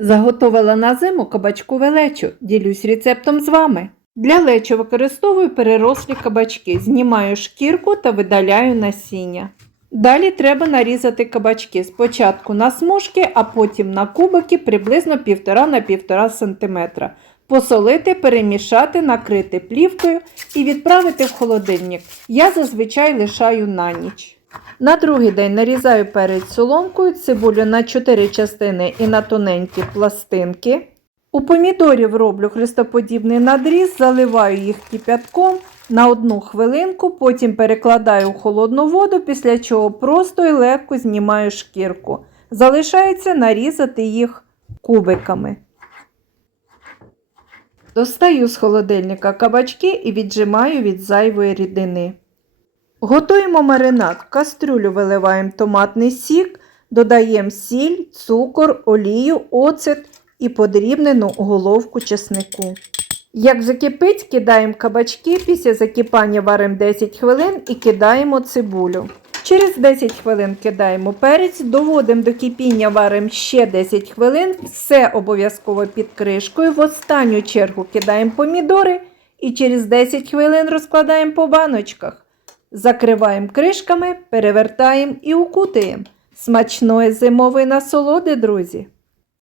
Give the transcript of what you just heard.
Заготовила на зиму кабачкове лечо. Ділюсь рецептом з вами. Для лечо використовую перерослі кабачки. Знімаю шкірку та видаляю насіння. Далі треба нарізати кабачки спочатку на смужки, а потім на кубики приблизно 1,5 на 1,5 см. Посолити, перемішати, накрити плівкою і відправити в холодильник. Я зазвичай лишаю на ніч. На другий день нарізаю перець соломкою, цибулю на 4 частини і на тоненькі пластинки. У помідорів роблю хрестоподібний надріз, заливаю їх кипятком на одну хвилинку, потім перекладаю в холодну воду, після чого просто і легко знімаю шкірку. Залишається нарізати їх кубиками. Достаю з холодильника кабачки і віджимаю від зайвої рідини. Готуємо маринад. В кастрюлю виливаємо томатний сік, додаємо сіль, цукор, олію, оцет і подрібнену головку чеснику. Як закипить, кидаємо кабачки, після закипання варимо 10 хвилин і кидаємо цибулю. Через 10 хвилин кидаємо перець, доводимо до кипіння, варимо ще 10 хвилин, все обов'язково під кришкою. В останню чергу кидаємо помідори і через 10 хвилин розкладаємо по баночках. Закриваємо кришками, перевертаємо і укутуємо. Смачної зимової насолоди, друзі!